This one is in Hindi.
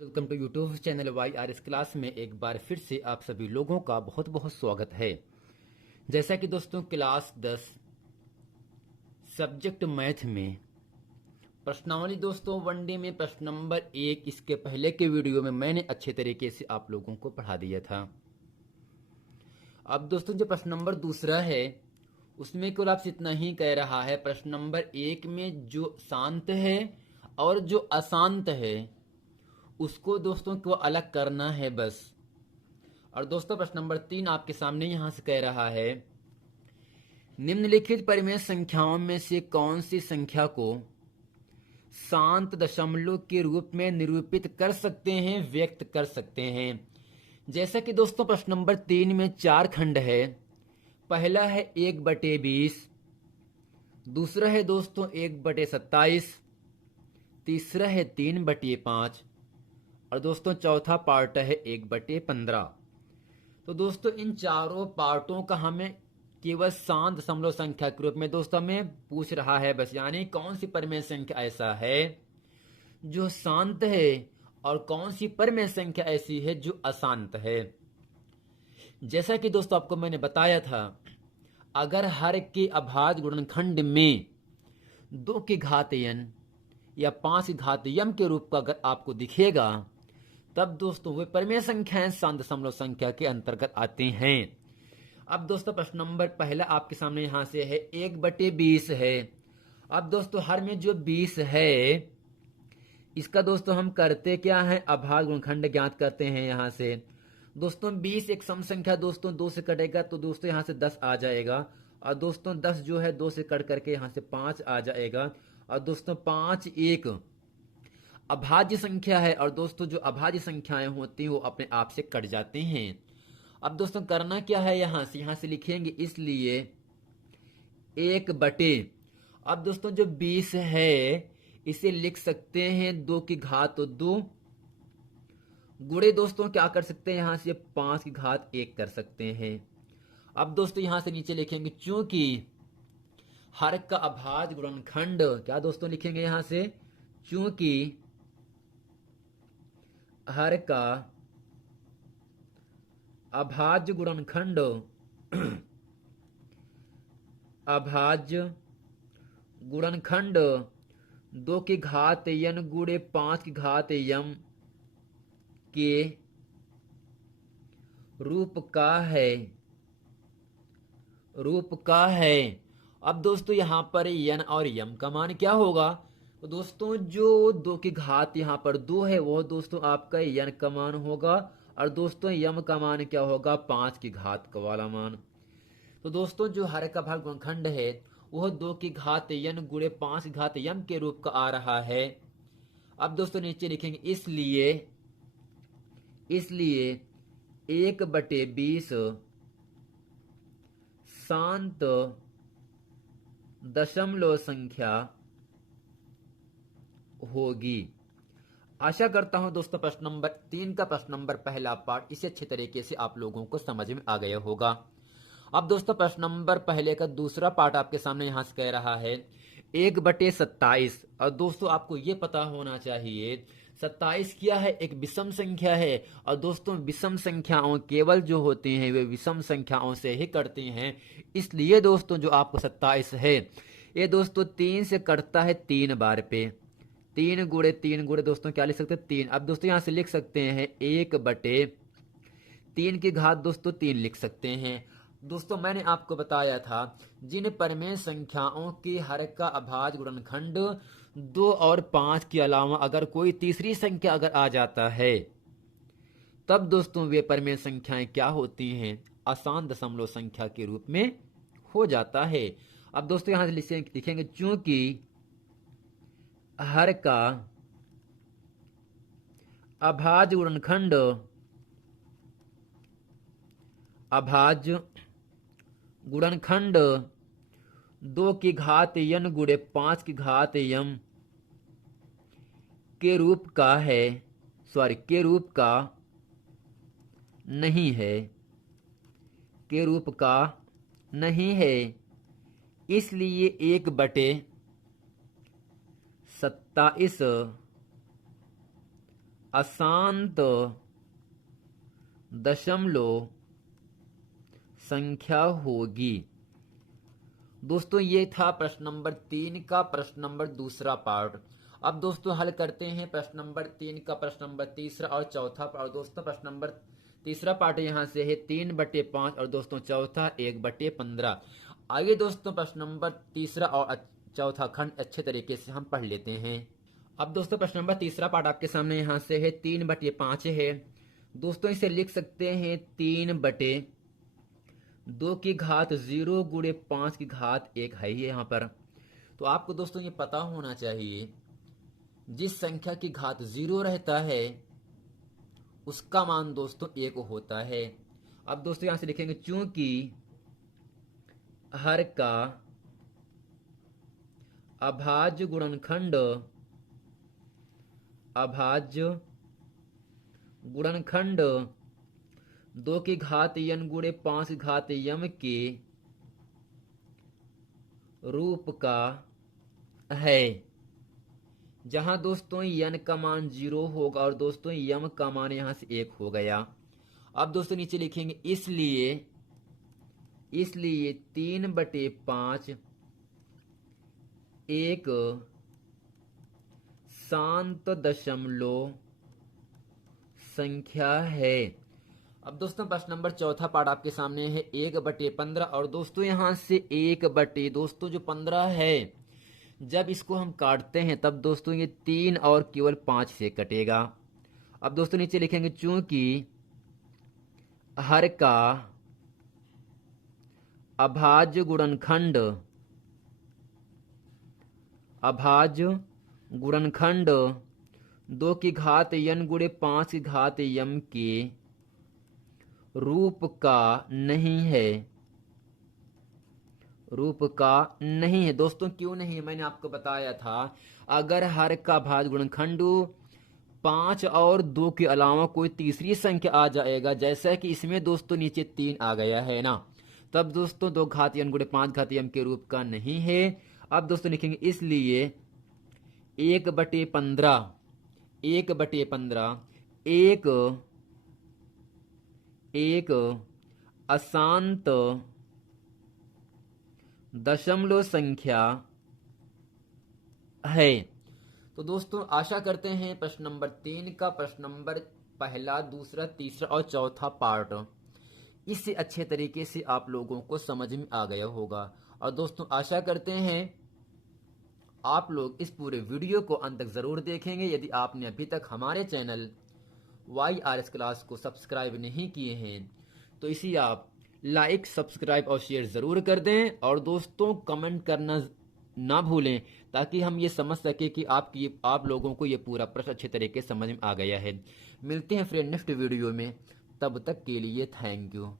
Welcome to YouTube channel Y R S class में एक बार फिर से आप सभी लोगों का बहुत बहुत स्वागत है। जैसा कि दोस्तों क्लास 10 सब्जेक्ट मैथ में प्रश्नावली दोस्तों वनडे में प्रश्न नंबर 1 इसके पहले के वीडियो में मैंने अच्छे तरीके से आप लोगों को पढ़ा दिया था। अब दोस्तों जो प्रश्न नंबर दूसरा है उसमें केवल आपसे इतना ही कह रहा है, प्रश्न नंबर 1 में जो शांत है और जो अशांत है उसको दोस्तों को अलग करना है बस। और दोस्तों प्रश्न नंबर 3 आपके सामने यहां से कह रहा है, निम्नलिखित परिमेय संख्याओं में से कौन सी संख्या को शांत दशमलव के रूप में निरूपित कर सकते हैं, व्यक्त कर सकते हैं। जैसा कि दोस्तों प्रश्न नंबर 3 में 4 खंड है। पहला है 1/20, दूसरा है दोस्तों 1/27, तीसरा है 3/5 और दोस्तों चौथा पार्ट है 1/15। तो दोस्तों इन चारों पार्टों का हमें केवल शांत दशमलव संख्या के रूप में दोस्तों हमें पूछ रहा है बस, यानी कौन सी परिमेय संख्या ऐसा है जो शांत है और कौन सी परिमेय संख्या ऐसी है जो अशांत है। जैसा कि दोस्तों आपको मैंने बताया था, अगर हर के अभाज्य गुणनखंड में 2 की घात n या 5 की घात m के रूप का अगर आपको दिखेगा तब दोस्तों वे परिमेय संख्याएं शांत दशमलव संख्या के अंतर्गत आते हैं। अब दोस्तों प्रश्न नंबर पहला आपके सामने यहां से है 1/20 है। अब दोस्तों हर में जो 20 है इसका दोस्तों हम करते क्या है, अभाज्य गुणनखंड ज्ञात करते हैं। यहां से दोस्तों 20 एक सम संख्या दोस्तों 2 से कटेगा तो दोस्तों यहां से 10 आ जाएगा और दोस्तों 10 जो है 2 से कट करके यहां से 5 आ जाएगा और दोस्तों 5 एक अभाज्य संख्या है और दोस्तों जो अभाज्य संख्याएं होती हैं वो अपने आप से कट जाते हैं। अब दोस्तों करना क्या है, यहां से लिखेंगे इसलिए 1/, अब दोस्तों जो 20 है इसे लिख सकते हैं 2 की घात 2 गुणे दोस्तों क्या कर सकते हैं, यहां से 5 की घात 1 कर सकते हैं। अब दोस्तों यहां से नीचे लिखेंगे चूंकि हर का अभाज्य गुणनखंड क्या दोस्तों लिखेंगे यहां से, चूंकि हर का अभाज्य गुणनखंड अभाज्य गुणनखंड 2 की घात n गुणे 5 की घात m के रूप का है। अब दोस्तों यहां पर n और m का मान क्या होगा, तो दोस्तों जो 2 की घात यहां पर 2 है वो दोस्तों आपका n का मान होगा और दोस्तों m का मान क्या होगा, 5 की घात का वाला मान। तो दोस्तों जो हर का भाग गुणनखंड है वह 2 की घात n गुणे 5 की घात m के रूप का आ रहा है। अब दोस्तों नीचे लिखेंगे इसलिए 1/20 शांत दशमलव संख्या होगी। आशा करता हूं दोस्तों प्रश्न नंबर 3 का प्रश्न नंबर पहला पार्ट इसे अच्छे तरीके से आप लोगों को समझ में आ गया होगा। अब दोस्तों प्रश्न नंबर पहले का दूसरा पार्ट आपके सामने यहां से कह रहा है 1/27 और दोस्तों आपको यह पता होना चाहिए 27 क्या है, एक विषम संख्या है और दोस्तों विषम संख्याओं केवल जो होती हैं वे विषम संख्याओं से ही कटती हैं। इसलिए दोस्तों जो आपको 27 है ये दोस्तों 3 से कटता है 3 बार पे, 3 गुणे दोस्तों क्या लिख सकते हैं 3। अब दोस्तों यहां से लिख सकते हैं 1/3 की घात दोस्तों 3 लिख सकते हैं। दोस्तों मैंने आपको बताया था जिन परिमेय संख्याओं के हर का अभाज्य गुणनखंड 2 और 5 के अलावा अगर कोई तीसरी संख्या अगर आ जाता है तब दोस्तों वे परिमेय संख्याएं क्या होती हैं, अशांत दशमलव संख्या के रूप में हो जाता है। अब दोस्तों यहां से लिखेंगे चूंकि हर का अभाज्य गुणनखंड 2 की घात n गुणे 5 की घात m के रूप का नहीं है, इसलिए 1/27 अशांत दशमलव संख्या होगी। दोस्तों ये था प्रश्न नंबर 3 का प्रश्न नंबर दूसरा पार्ट। अब दोस्तों हल करते हैं प्रश्न नंबर 3 का प्रश्न नंबर तीसरा और चौथा। और दोस्तों प्रश्न नंबर तीसरा पार्ट यहाँ से है 3/5 और दोस्तों चौथा 1/15। आइए दोस्तों प्रश्न नंबर तीसरा और चौथा खंड अच्छे तरीके से हम पढ़ लेते हैं। अब दोस्तों प्रश्न नंबर तीसरा पार्ट आपके सामने यहाँ से है 3/5 है। दोस्तों इसे लिख सकते हैं 3/2 की घात 0 गुणे 5 की घात 1 है ही यहाँ पर। तो आपको दोस्तों ये पता होना चाहिए जिस संख्या की घात 0 रहता है उसका मान दोस्तों 1 होता है। अब दोस्तों यहां से लिखेंगे चूंकि हर का अभाज्य गुणनखंड 2 की घात n गुणे 5 की घात m के रूप का है, जहां दोस्तों n का मान 0 होगा और दोस्तों m का मान यहां से 1 हो गया। अब दोस्तों नीचे लिखेंगे इसलिए 3/5 एक शांत दशमलव संख्या है। अब दोस्तों प्रश्न नंबर चौथा पार्ट आपके सामने है 1/15 और दोस्तों यहां से 1/दोस्तों जो 15 है जब इसको हम काटते हैं तब दोस्तों ये 3 और केवल 5 से कटेगा। अब दोस्तों नीचे लिखेंगे चूंकि हर का अभाज्य गुणनखंड 2 की घात n गुणे 5 की घात m के रूप का नहीं है। दोस्तों क्यों नहीं है मैंने आपको बताया था, अगर हर का भाज्य गुणनखंड 5 और 2 के अलावा कोई तीसरी संख्या आ जाएगा, जैसा कि इसमें दोस्तों नीचे 3 आ गया है ना, तब दोस्तों 2 घात n गुणे 5 घात m के रूप का नहीं है। अब दोस्तों लिखेंगे इसलिए 1/15 एक अशांत दशमलव संख्या है। तो दोस्तों आशा करते हैं प्रश्न नंबर 3 का प्रश्न नंबर पहला, दूसरा, तीसरा और चौथा पार्ट इससे अच्छे तरीके से आप लोगों को समझ में आ गया होगा। और दोस्तों आशा करते हैं आप लोग इस पूरे वीडियो को अंत तक जरूर देखेंगे। यदि आपने अभी तक हमारे चैनल YRS क्लास को सब्सक्राइब नहीं किए हैं तो इसी आप लाइक, सब्सक्राइब और शेयर जरूर कर दें और दोस्तों कमेंट करना ना भूलें ताकि हम ये समझ सके कि आप लोगों को ये पूरा प्रश्न अच्छे तरीके से समझ में आ गया है। मिलते हैं फ्रेंड नेक्स्ट वीडियो में, तब तक के लिए थैंक यू।